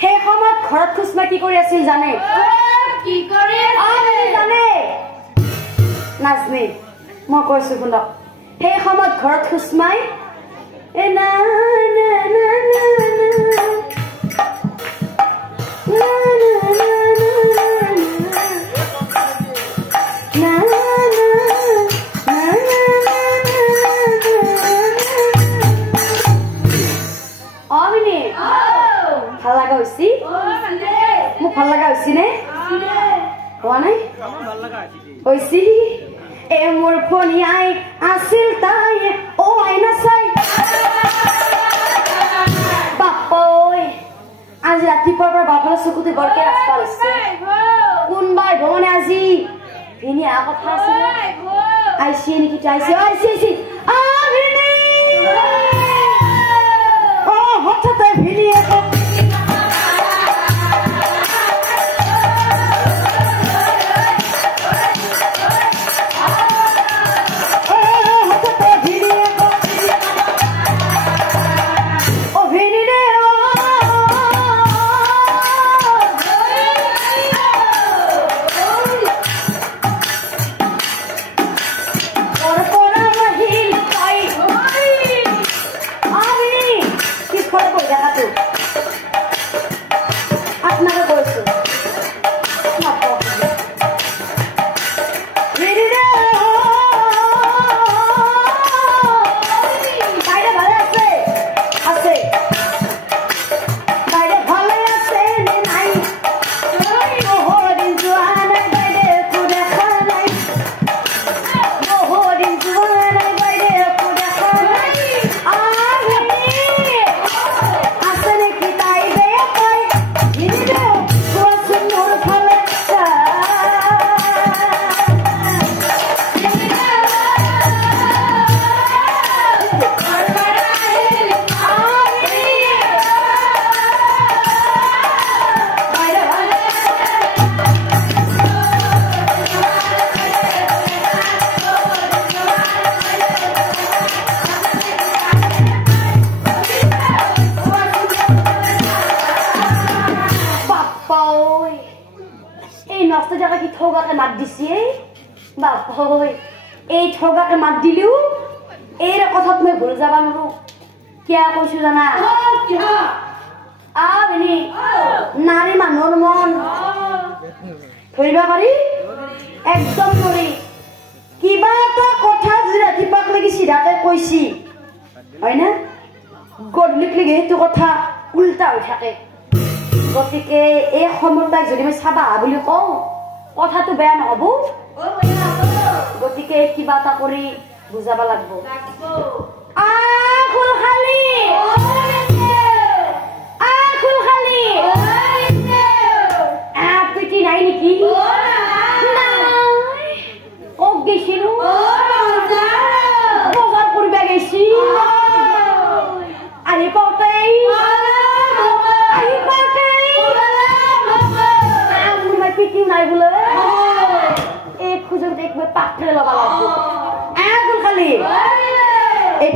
সেই সময়ত ঘৰত খুচমা কি কৰি আছিল জানে কি কৰি জানে নাজনে মই কৈছো শুনক সেই সময়ত ঘৰত খুচমাই এ না না না না ভাল লাগা হৈছি মোক ভাল লাগা হৈছি নে হোৱা নাই হৈছি এ মোৰ ফোনিয়াই আছিল তাই অ আইনা চাই বাপই আজি ৰাতিপুৱাৰ পৰা বাপৰ চকুতে বৰকে ৰাস্তা হৈছে কোনবাই ভগৱানে আজি ভিনি আ কথা আছিল আইছি নেকি আইছি আইছি আ ভিনি অ হঠাৎ ভিনি এই ঠগাকে মাত দিলিও এই কথাত মই ভুল যাবা নোৱাৰো কিয়া কৈছো জানা আনি নাৰী মানুহৰ মন ধৰিবা পাৰি একদম নৰি কিবা এটা কথা যদি ৰাতিপুৱাক লাগি চিধাকে কৈছি হয় না গধূলিক লাগি সেইটো কথা উল্টা হৈ থাকে গতিকে এই সময়টাক যদি মই চাবা বুলি কওঁ কথাটো বেয়া নহ'ব গতিকে কিবা এটা কৰি বুজাব লাগিব আখুল খালি পিটি নাই নেকি কক গেছিলো বজাৰ কৰিব গেছি আহি পাওঁতে পিটি নাই বোলে এই খুঁজক দেখবে পাকড়ে লগা লাগবো আগুল খালি এই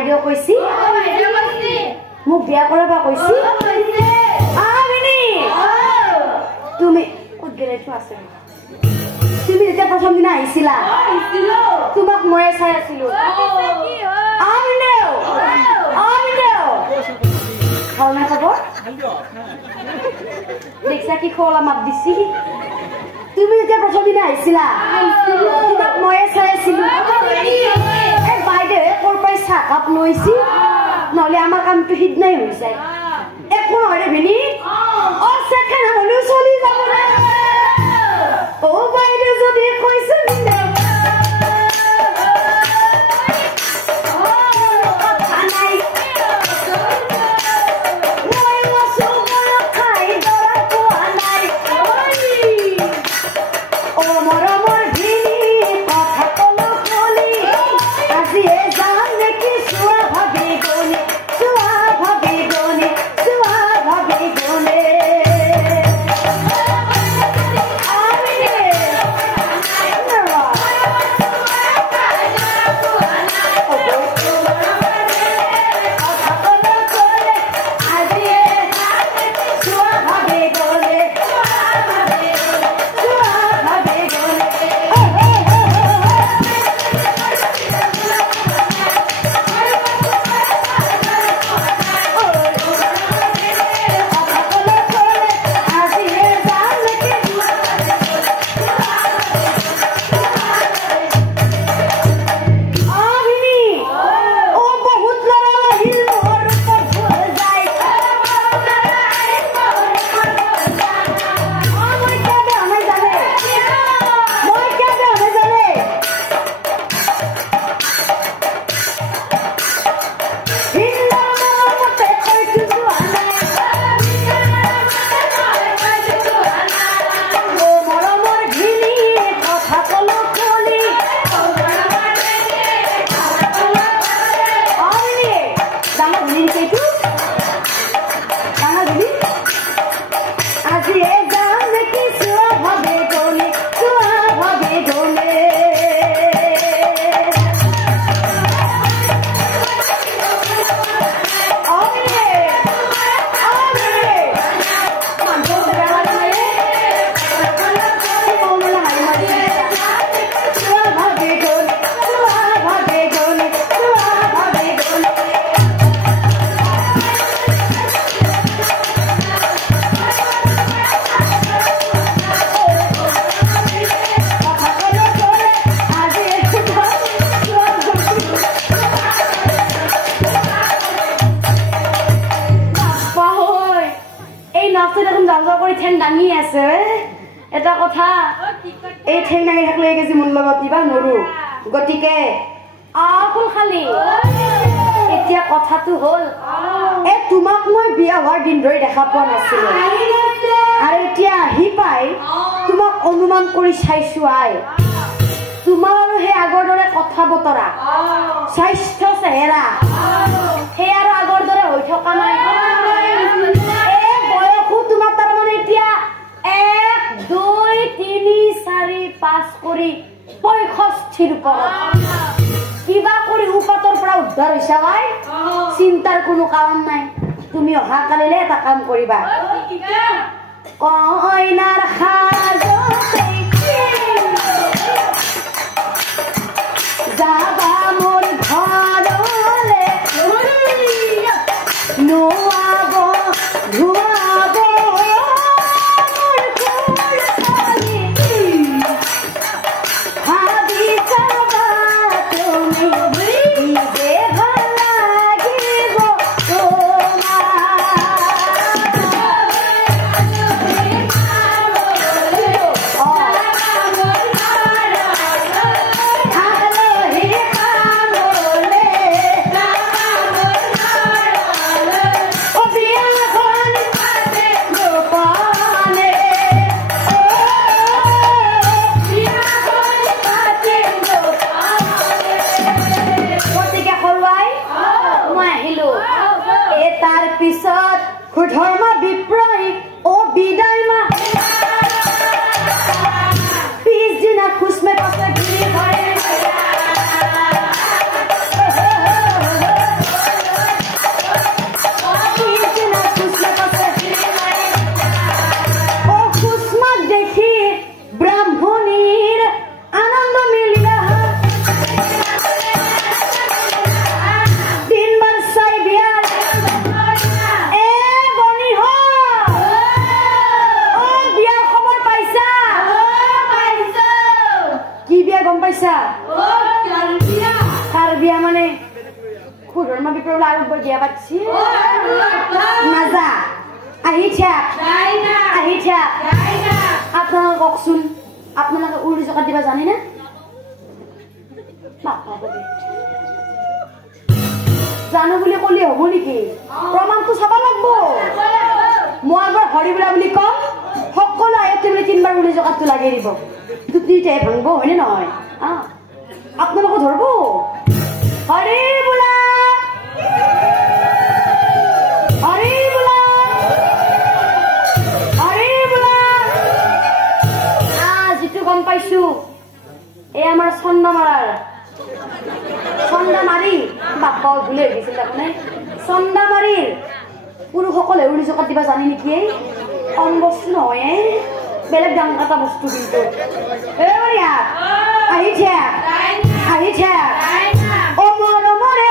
বাইদেউ কৈছি মোক বিয়া কৰাবা কৈছি আমিনি তুমি ক'ত গেলেছো আছে তুমি যেতিয়া প্ৰথম দিনা আহিছিলা তোমাক ময়ে চাই আছিলো আমিনেও ভাল নাই খবৰ দেখছা কি খোলা মাত দিছি তুমি যেতিয়া প্ৰথম দিনা আহিছিলা তোমাক ময়ে চাই আছিলো বাইদেৱে ক'ৰ পৰাই চাহকাপ লৈছি নহ'লে আমাৰ কামটো সিদিনাই হৈ যায় একো নহয় ভিনি ছেকেণ্ড হ'লেও চলি যাব বাইদেউ যদি কৈছে এটা কথা এই ঠেং নাঙি থাকলে গেছি মোৰ লগত দিবা নৰু গতিকে আকুল খালি এতিয়া কথাটো হল তোমাক মই বিয়া হোৱাৰ দিন ধৰি দেখা পোৱা নাছিলো আৰু এতিয়া আহি পাই তোমাক অনুমান কৰি চাইছো আই তোমাৰ আৰু সেই আগৰ দৰে কথা বতৰা স্বাস্থ্য চেহেৰা সেই আৰু আগৰ দৰে হৈ থকা নাই বয়সো তোমাৰ তাৰমানে এতিয়া 1 2 3 4 5 কৰি 65 ওপৰত কিবা কৰি উপাতৰ পৰা উদ্ধাৰ হৈছা ভাই চিন্তাৰ কোনো কাৰণ নাই তুমি অহা কালিলে এটা কাম কৰিবা কইনাৰ সাজতে যাবা মোৰ ঘৰলে নোৱাব ধুৱাব পাইছা কার বিয়া মানে খুদর মা বিপ্লব লাল বিয়া পাচ্ছি নাজা আহিছা আপনারা ককচোন আপনারা উড়ি জকাত দিবা জানি না জানো বুলি কলি হব নেকি প্রমাণটো চাব লাগব মই এবাৰ হৰিবলা বুলি কম সকলো আয়তে বুলি 3 বাৰ উড়ি জকাতটো লাগি দিব দুটিতে ভাঙব হয়নে নহয় আপোনালোকে ধৰব হৰিবলা হৰিবলা হৰিবলা যিটো গম পাইছো এই আমাৰ চন্দামাৰাৰ চন্দামাৰী বাপ্পাও ভুলে গৈছিল তাৰমানে চন্দামাৰীৰ পুৰুষসকলে উৰি জকাত দিবা জানি নেকি কম বস্তু নহয় বেলেগ ডাঙৰ এটা বস্তু কিন্তু আহিছে অ মৰমৰে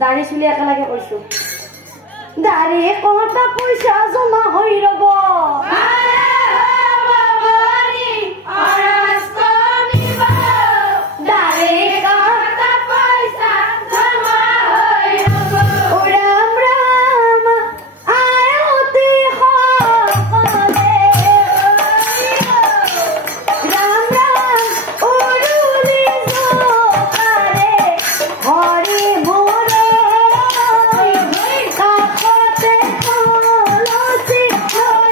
দাড়ি চুলি একেলগে কৈছো দাড়ি কটা পইচা জমা হৈ ৰব Oh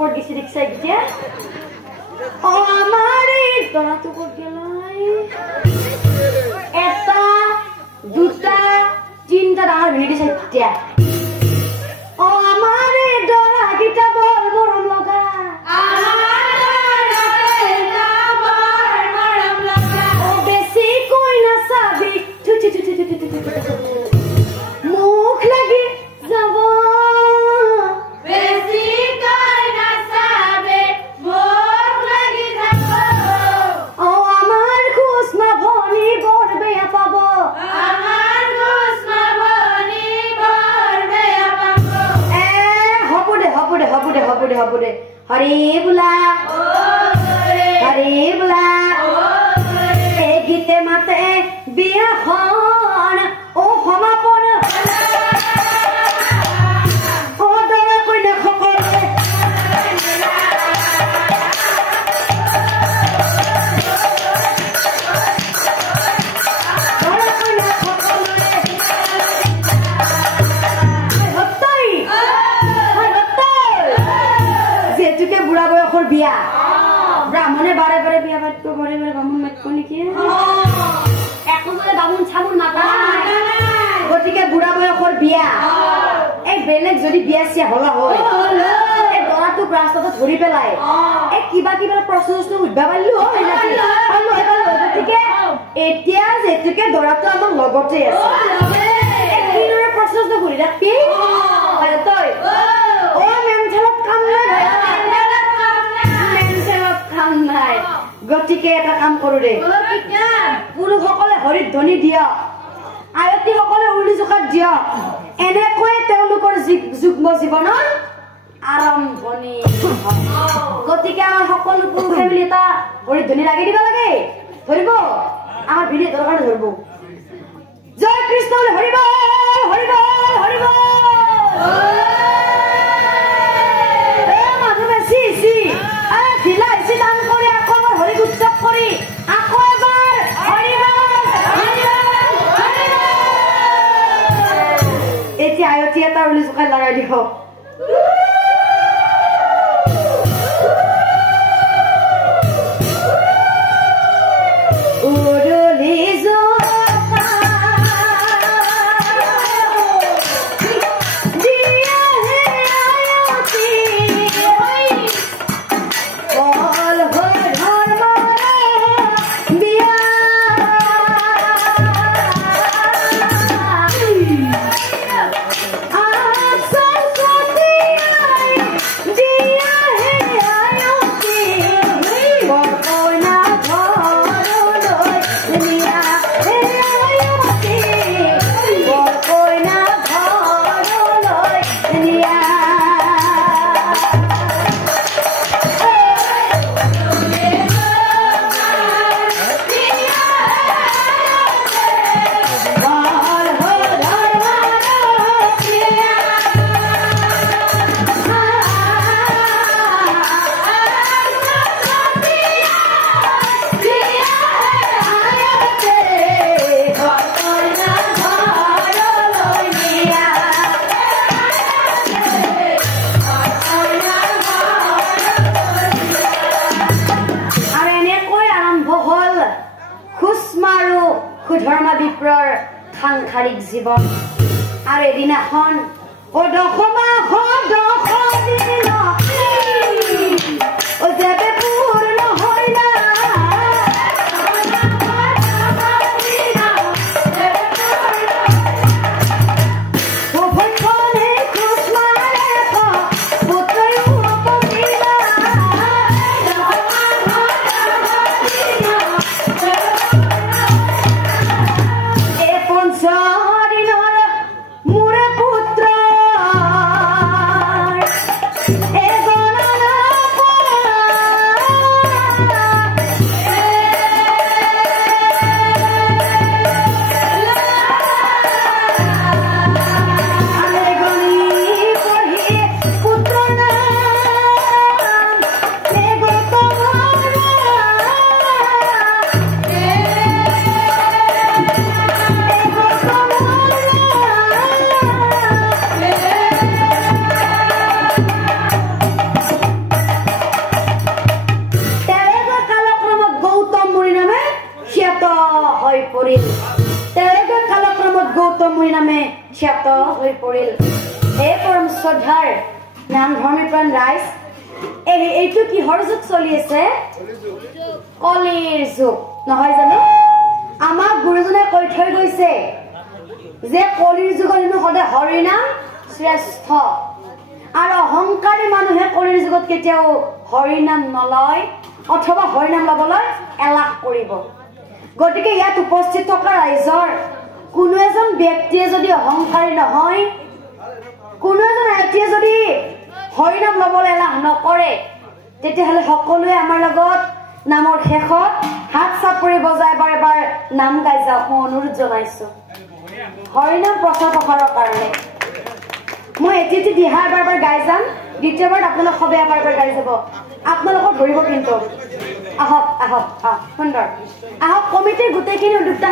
ওপৰত গিছি ৰিক্সা গিছে ও আমাৰ এই দৰা তো কত গেলাই এটা দুটা তিনটা ডাঙৰ ভিডিঅ চাইতিয়া ও আমাৰ এই দৰা গিটা বৰ মৰম লগা ও বেছি কই না চাবি মুখ লাগি যাব বেশি কই না সাবে মুখ লাগি যাব ও আমার কুসমা ভনি বড় বেয়া পাব আমার কুসমা বনি বড়বে পাবো হব দে হরে বুলা ও রে হরে বুলা ও রে এই গীতে মাতে বিয়াখন ও সমাপন ও দৰা কইনা সকলোৱে দৰা কইনা সকলোৱে হত্তই যেতুকে বুঢ়া বয়সৰ বিয়া ব্ৰাহ্মণে বাৰে বাৰে বিয়া পাতিব বাৰে বাৰে বামুণ মাতিব নেকি একোজনে বামুণ চামুণ মাতা গতিকে বুঢ়া বয়সৰ বিয়া এই বেলেগ যদি বিয়া চিয়া হলা হয় এই দৰাটোক ৰাস্তাটো ধৰি পেলাই এই কিবা কিবা প্ৰশ্ন সুধিবা পাৰিলো হয় গতিকে এতিয়া যেতুকে দৰাটো আমাৰ লগতে আছে এই কিদৰে প্ৰশ্ন ঘূৰি ৰাখবি তই অ মেমচেলত কাম নাই কাম নাই গতিকে এটা কাম কৰো দে পুৰুষসকলে হৰিত ধ্বনি দিয়ক আয়তীসকলে উলি জোকাত দিয়ক এনেকৈ তেওঁলোকৰ যুগ্ম জীৱনৰ আৰম্ভণি গতিকে আমাৰ সকলো পুৰুষে মিলি এটা হৰিত ধ্বনি লাগি দিব লাগে ধৰিব আমাৰ ভিডিঅ' দৰকাৰ ধৰিব জয় কৃষ্ণ হৰিব হৰিব হৰিব মানুহ বেছি ঢিলাইছি দান কৰি আকৌ এবাৰ হৰিক উৎসৱ কৰি আকৌ এবাৰ এতিয়া আয়তী এটা উলি জোকাই লগাই দিব উৰুলি জোকা দিয়া হে আয়তী বল হৈ ধৰ্মৰ বিয়া সৰস্বতী আই দিয়া হে আয়তী বৰ কইনা ঘৰলৈ নিয়া হে আয়তী বৰ কইনা ঘৰলৈ নিয়া ধৰ্মা বিপ্ৰৰ সাংসাৰিক জীৱন আৰু এদিনাখন পূৰ্ণ হয় না মুৰে পুত্ৰ নামে খ্যাত হৈ পৰিল এই পৰম শ্ৰদ্ধাৰ নাম ধৰ্মীপ্ৰাণ ৰাইজ এইটো কিহৰ যুগ চলি আছে কলিৰ যুগ নহয় জানো আমাক গুৰুজনে কৈ থৈ গৈছে যে কলিৰ যুগত সদায় হৰিনাম শ্ৰেষ্ঠ আৰু অহংকাৰী মানুহে কলিৰ যুগত কেতিয়াও হৰিনাম নলয় অথবা হৰিনাম লবলৈ এলাহ কৰিব গতিকে ইয়াত উপস্থিত থকা ৰাইজৰ কোনো এজন ব্যক্তিয়ে যদি অহংকাৰী নহয় কোনো এজন ব্যক্তিয়ে যদি হৰিনাম লবলৈ এলাহ নকৰে তেতিয়াহ'লে সকলোৱে আমাৰ লগত নামৰ শেষত হাত চাপৰি বজাই এবাৰ নাম গাই যাওক মই অনুৰোধ জনাইছো হৰিনাম প্ৰচাৰ প্ৰসাৰৰ কাৰণে মই এটি দিহা এবাৰ গাই যাম দ্বিতীয়বাৰ আপোনালোক সবে এবাৰ গাই যাব আপোনালোকক ধৰিব কিন্তু আহক আহক সুন্দৰ আহক কমিটিৰ গোটেইখিনি উদ্যোক্তা